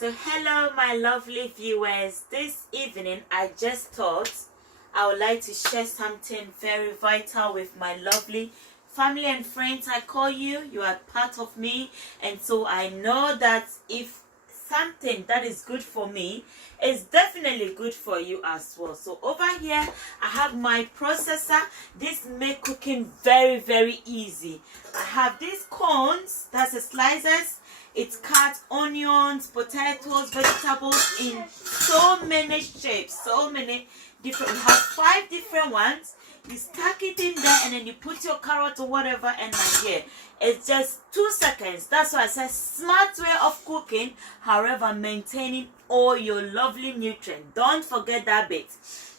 So hello my lovely viewers. This evening I just thought I would like to share something very vital with my lovely family and friends. I call you, you are part of me, and so I know that if something that is good for me is definitely good for you as well. So over here I have my processor. This make cooking very easy. I have these cones, that's the slices. It cuts onions, potatoes, vegetables in so many shapes, so many different. We have 5 different ones. You stack it in there and then you put your carrot or whatever, and my dear, it's just 2 seconds. That's why I say smart way of cooking, however maintaining all your lovely nutrients. Don't forget that bit.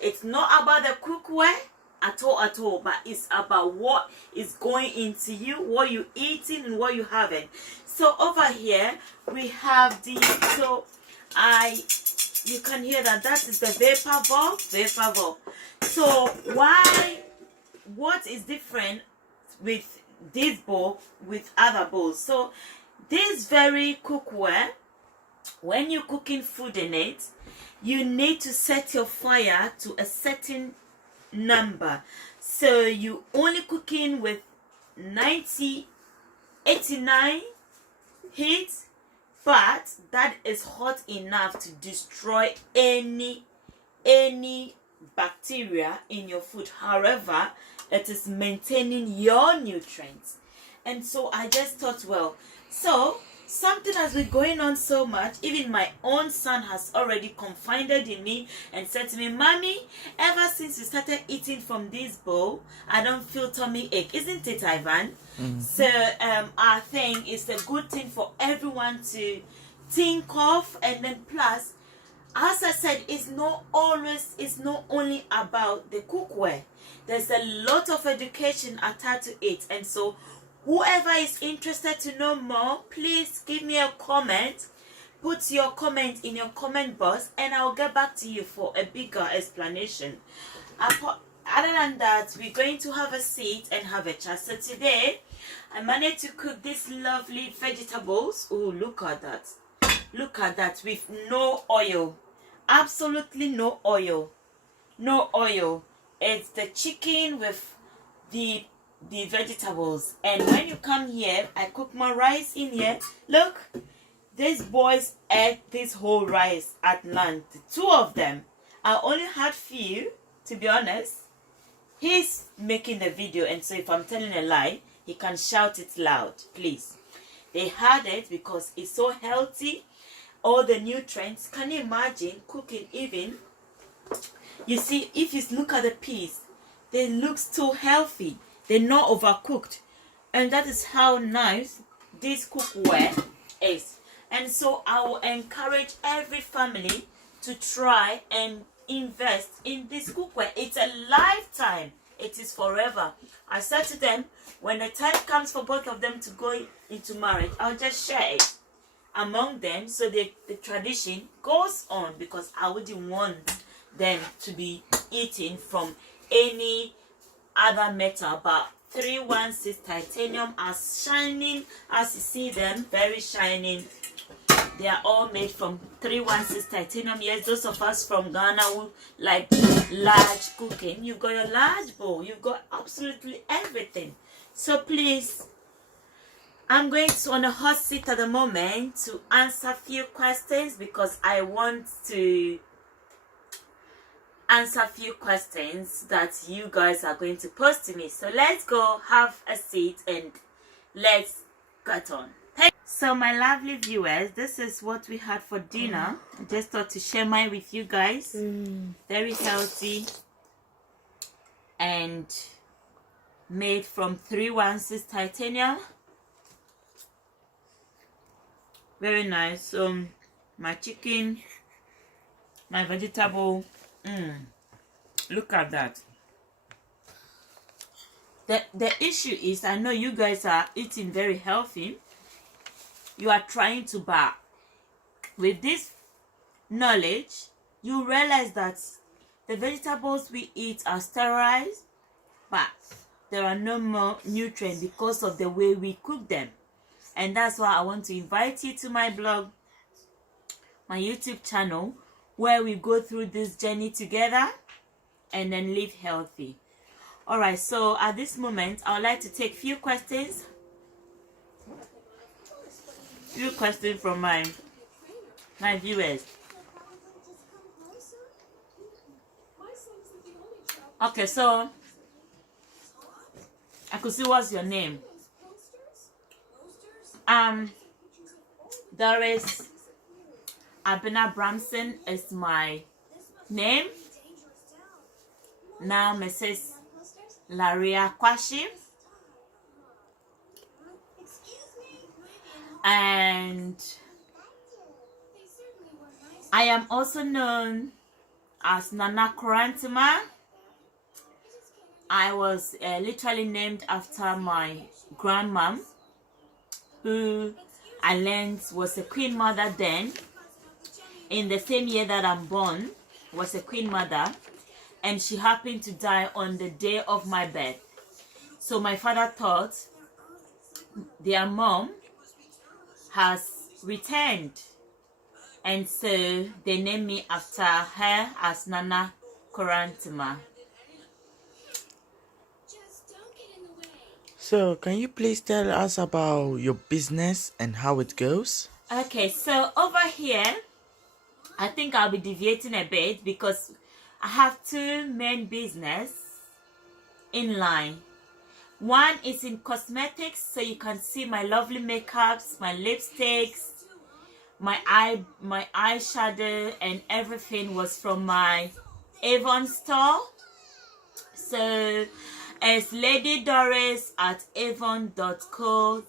It's not about the cookware at all, but it's about what is going into you, what you eating and what you haven't. So over here we have the, you can hear that is the vapor valve. So what is different with this bowl with other bowls? So this very cookware, when you're cooking food in it, you need to set your fire to a certain number. So you only cooking with 90, 89 heat, but that is hot enough to destroy any bacteria in your food. However, it is maintaining your nutrients. And so I just thought, well, so something has been going on so much, even my own son has already confided in me and said to me, Mommy, ever since we started eating from this bowl, I don't feel tummy ache. Isn't it, Ivan? So I think it's a good thing for everyone to think of. And then plus, as I said, it's not only about the cookware. There's a lot of education attached to it. And so whoever is interested to know more, please give me a comment. Put your comment in your comment box and I'll get back to you for a bigger explanation. Other than that, we're going to have a seat and have a chat. So today, I managed to cook these lovely vegetables. Oh, look at that. Look at that, with no oil. Absolutely no oil. No oil. It's the chicken with the vegetables. And when you come here, I cook my rice in here. Look, these boys ate this whole rice at lunch. 2 of them. I only had few, to be honest. He's making the video, and so if I'm telling a lie, he can shout it loud, please. They had it because it's so healthy. All the nutrients. Can you imagine cooking even? You see, if you look at the peas, they look so healthy. They're not overcooked. And that is how nice this cookware is. And so I will encourage every family to try and invest in this cookware. It's a lifetime. It is forever. I said to them, when the time comes for both of them to go into marriage, I'll just share it among them so the tradition goes on, because I wouldn't want them to be eating from any other metal. But 316 titanium, as shining as you see them, very shining. They are all made from 316 titanium. Yes, those of us from Ghana who like large cooking, you've got your large bowl, you've got absolutely everything. So please, I'm going to on a hot seat at the moment to answer a few questions, because I want to answer a few questions that you guys are going to post to me. So let's go have a seat and let's get on. So my lovely viewers, this is what we had for dinner. I just thought to share mine with you guys. Very healthy and made from 316 titanium. Very nice. So my chicken, my vegetable. Look at that. The issue is, I know you guys are eating very healthy. You are trying to, but with this knowledge, you realize that the vegetables we eat are sterilized, but there are no more nutrients because of the way we cook them. And that's why I want to invite you to my blog, my YouTube channel, where we go through this journey together and then live healthy. Alright, so at this moment, I would like to take few questions from my viewers. Okay, so I could see what's your name. Doris Abena Bramson is my name. Now Mrs. Laria Kwashi. And I am also known as Nana Korantima. I was literally named after my grandmom, who I learned was a queen mother then. In the same year that I'm born, was a queen mother, and she happened to die on the day of my birth. So my father thought their mom has returned, and so they named me after her as Nana Korantima. So, can you please tell us about your business and how it goes? Okay, so over here, I think I'll be deviating a bit because I have two main business in line. One is in cosmetics, so you can see my lovely makeups, my lipsticks, my eyeshadow, and everything was from my Avon store. So it's Lady Doris at avon.co.uk.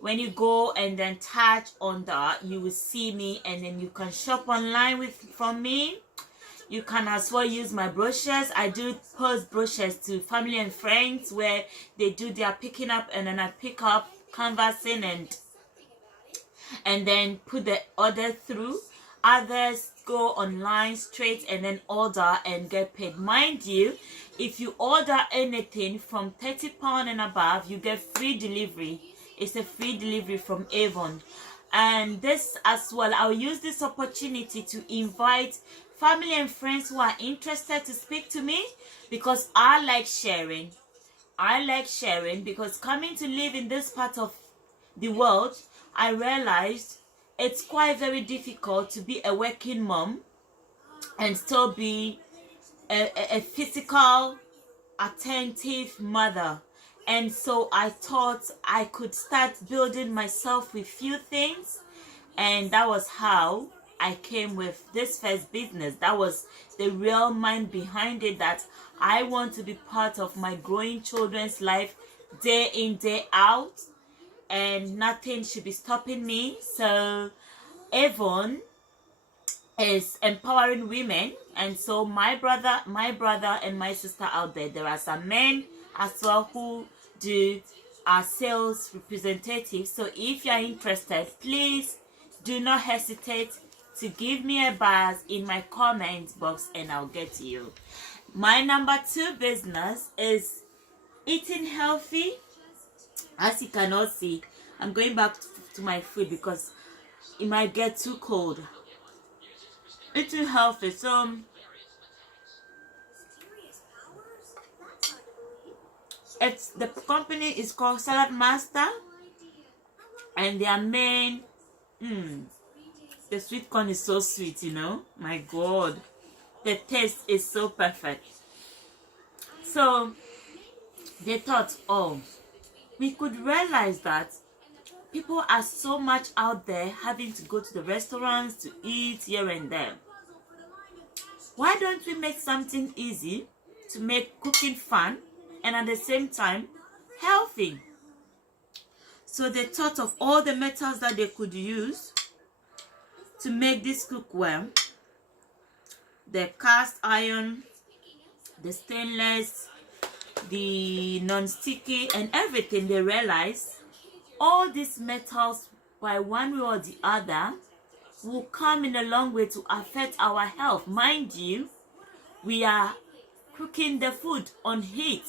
When you go and then touch on that, you will see me, and then you can shop online from me. You can as well use my brochures. I do post brochures to family and friends where they do their picking up, and then I pick up, canvassing, and then put the order through. Others go online straight and then order and get paid. Mind you, if you order anything from £30 and above, you get free delivery. It's a free delivery from Avon. And this as well, I'll use this opportunity to invite family and friends who are interested to speak to me, because I like sharing. I like sharing because coming to live in this part of the world, I realized it's quite very difficult to be a working mom and still be a physical, attentive mother. And so I thought I could start building myself with few things, and that was how I came with this first business. That was the real mind behind it, that I want to be part of my growing children's life day in, day out, and nothing should be stopping me. So Avon is empowering women, and so my brother and my sister out there are some men as well who do our sales representatives. So if you're interested, please do not hesitate to give me a buzz in my comment box and I'll get to you. My number 2 business is eating healthy. As you cannot see, I'm going back to my food because it might get too cold. Eating healthy. So the company is called Salad Master, and their main the sweet corn is so sweet, you know. My God, the taste is so perfect. So they thought, oh, we could realize that people are so much out there having to go to the restaurants to eat here and there. Why don't we make something easy to make cooking fun and at the same time healthy? So they thought of all the metals that they could use to make this cookware: the cast iron, the stainless, the non-sticky, and everything. They realized all these metals, by one way or the other, will come in a long way to affect our health. Mind you, we are cooking the food on heat,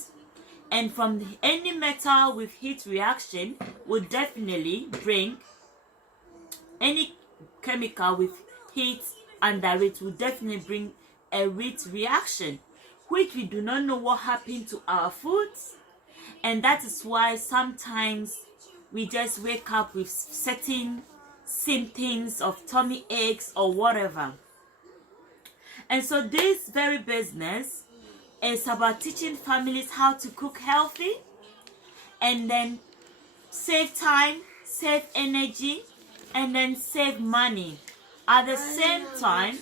and from any metal with heat reaction would definitely bring any chemical with heat under it will definitely bring a heat reaction, which we do not know what happened to our foods. And that is why sometimes we just wake up with certain symptoms of tummy aches or whatever. And so this very business is about teaching families how to cook healthy and then save time, save energy, and then save money. At the same time,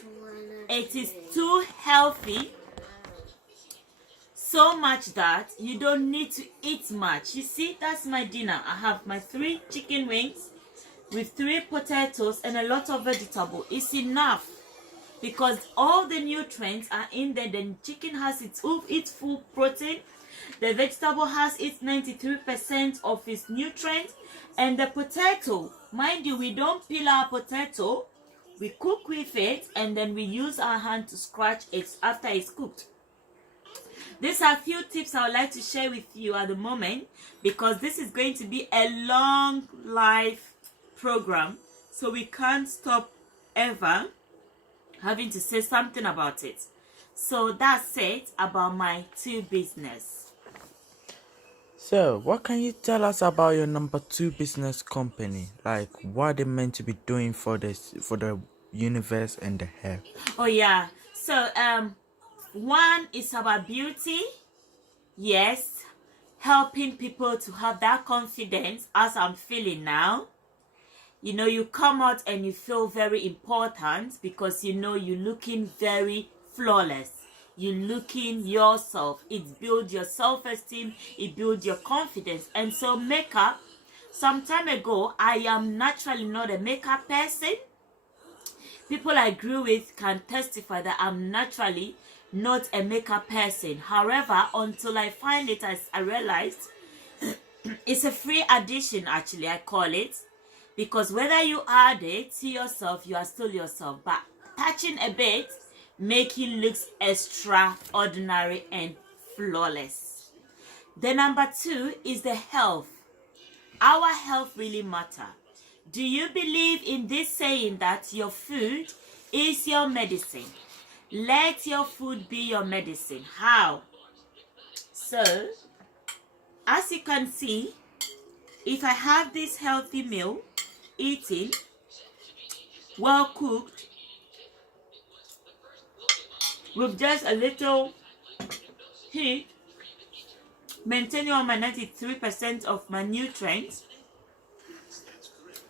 it is too healthy, so much that you don't need to eat much. You see, that's my dinner. I have my 3 chicken wings with 3 potatoes and a lot of vegetable. It's enough because all the nutrients are in there. The chicken has its full protein. The vegetable has its 93% of its nutrients. And the potato, mind you, we don't peel our potato. We cook with it and then we use our hand to scratch it after it's cooked. These are a few tips I would like to share with you at the moment because this is going to be a long life program. So we can't stop ever having to say something about it. So that's it about my 2 business. So, what can you tell us about your number 2 business company? Like, what they meant to be doing for the universe and the health? Oh yeah. So one is about beauty. Yes, helping people to have that confidence as I'm feeling now. You know, you come out and you feel very important because you know you're looking very flawless. You're looking yourself. It builds your self-esteem. It builds your confidence. And so makeup, some time ago, I am naturally not a makeup person. People I grew with can testify that I'm naturally not a makeup person. However, until I find it, I realized it's a free addition, actually, I call it. Because whether you add it to yourself, you are still yourself. But touching a bit, make you look extraordinary and flawless. The number 2 is the health. Our health really matters. Do you believe in this saying that your food is your medicine? Let your food be your medicine. How? So, as you can see, if I have this healthy meal, eating, well cooked, with just a little heat, maintaining on my 93% of my nutrients,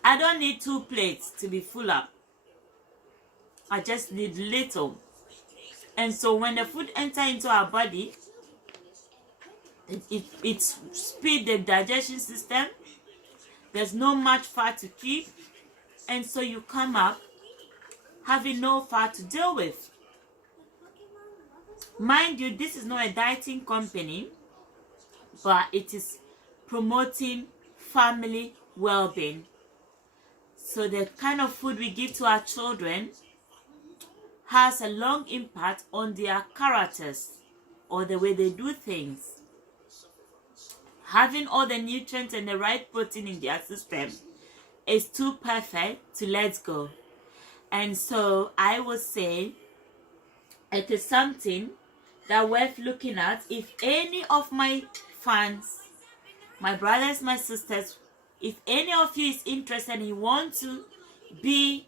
I don't need 2 plates to be full up. I just need little. And so when the food enters into our body, it speeds the digestion system. There's no much fat to keep. And so you come up having no fat to deal with. Mind you, this is not a dieting company, but it is promoting family well-being. So the kind of food we give to our children has a long impact on their characters or the way they do things. Having all the nutrients and the right protein in their system is too perfect to let go. And so I would say it is something that worth looking at. If any of my fans, my brothers, my sisters, if any of you is interested and you want to be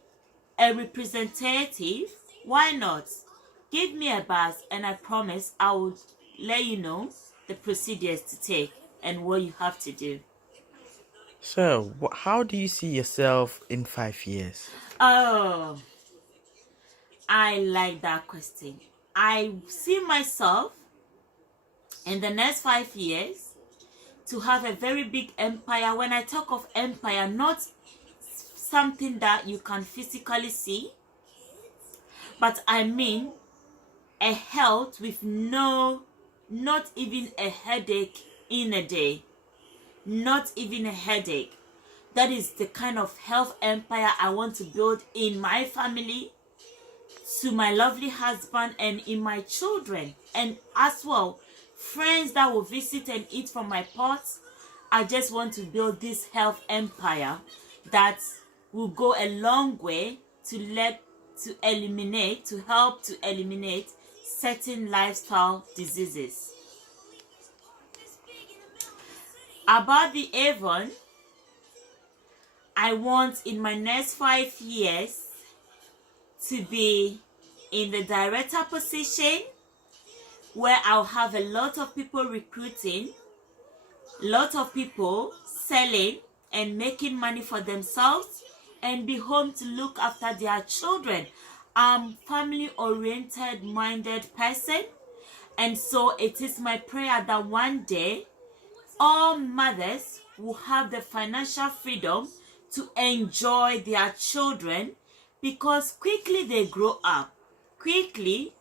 a representative, why not? Give me a buzz and I promise I will let you know the procedures to take and what you have to do. So, how do you see yourself in 5 years? Oh, I like that question. I see myself in the next 5 years to have a very big empire. When I talk of empire, not something that you can physically see, but I mean a health with not even a headache in a day. Not even a headache. That is the kind of health empire I want to build in my family, to my lovely husband, and in my children. And as well, friends that will visit and eat from my pots. I just want to build this health empire that will go a long way to help to eliminate certain lifestyle diseases. About the Avon, I want in my next 5 years to be in the director position where I'll have a lot of people recruiting, a lot of people selling and making money for themselves, and be home to look after their children. I'm family-oriented minded person, and so it is my prayer that one day all mothers will have the financial freedom to enjoy their children, because quickly they grow up, quickly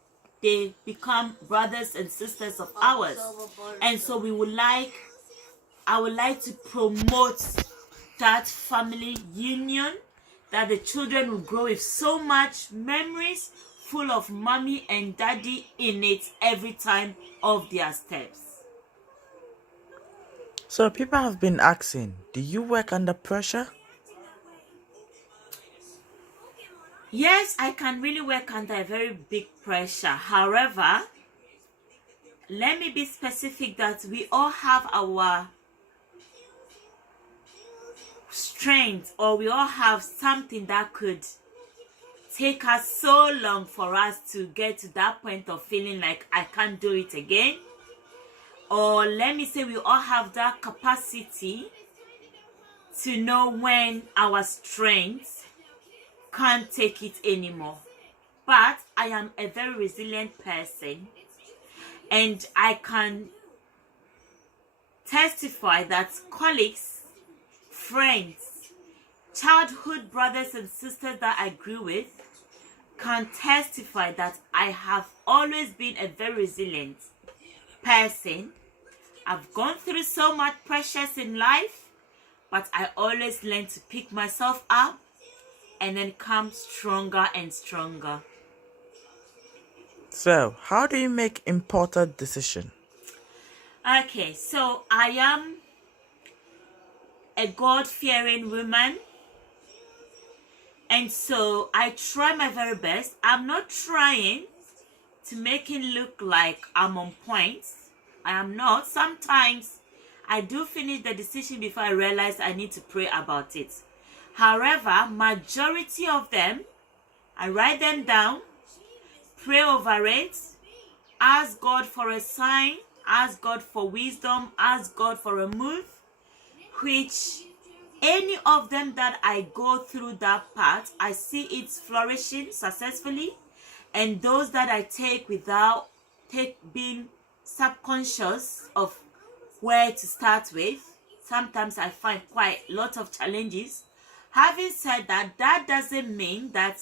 they become brothers and sisters of ours. And so I would like to promote that family union, that the children will grow with so much memories full of mommy and daddy in it every time of their steps. So people have been asking, do you work under pressure? Yes, I can really work under a very big pressure. However, let me be specific that we all have our strength, or we all have something that could take us so long for us to get to that point of feeling like I can't do it again. Or let me say we all have that capacity to know when our strength can't take it anymore. But I am a very resilient person, and I can testify that colleagues, friends, childhood brothers and sisters that I grew with can testify that I have always been a very resilient person. I've gone through so much pressures in life, but I always learn to pick myself up and then come stronger and stronger. So, how do you make important decisions? Okay, so I am a God-fearing woman, and so I try my very best. I'm not trying to make it look like I'm on point. I am not. Sometimes I do finish the decision before I realize I need to pray about it. However, majority of them, I write them down, pray over it, ask God for a sign, ask God for wisdom, ask God for a move, which any of them that I go through that part, I see it flourishing successfully, and those that I take without being subconscious of where to start with, sometimes I find quite a lot of challenges. Having said that, that doesn't mean that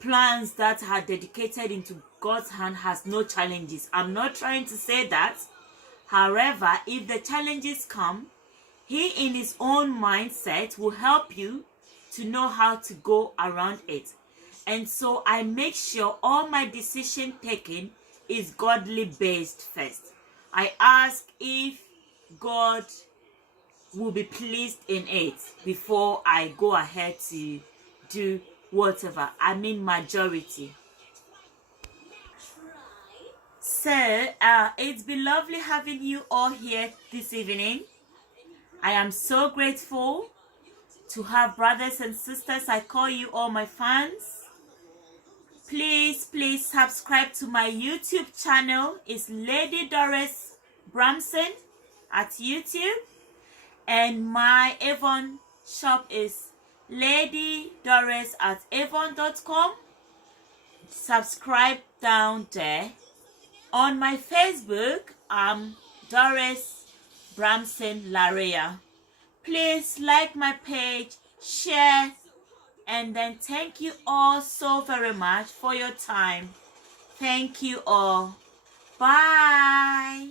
plans that are dedicated into God's hand has no challenges. I'm not trying to say that. However, if the challenges come, He in His own mindset will help you to know how to go around it. And so I make sure all my decision taking is godly based first. I ask if God will be pleased in it before I go ahead to do whatever. I mean majority. So it's been lovely having you all here this evening. I am so grateful to have brothers and sisters. I call you all my fans. Please subscribe to my YouTube channel. It's Lady Doris Bramson at YouTube. And my Avon shop is Lady Doris at avon.com. Subscribe down there. On my Facebook, I'm Doris Bramson Larea. Please like my page, share, and then thank you all so very much for your time. Thank you all. Bye.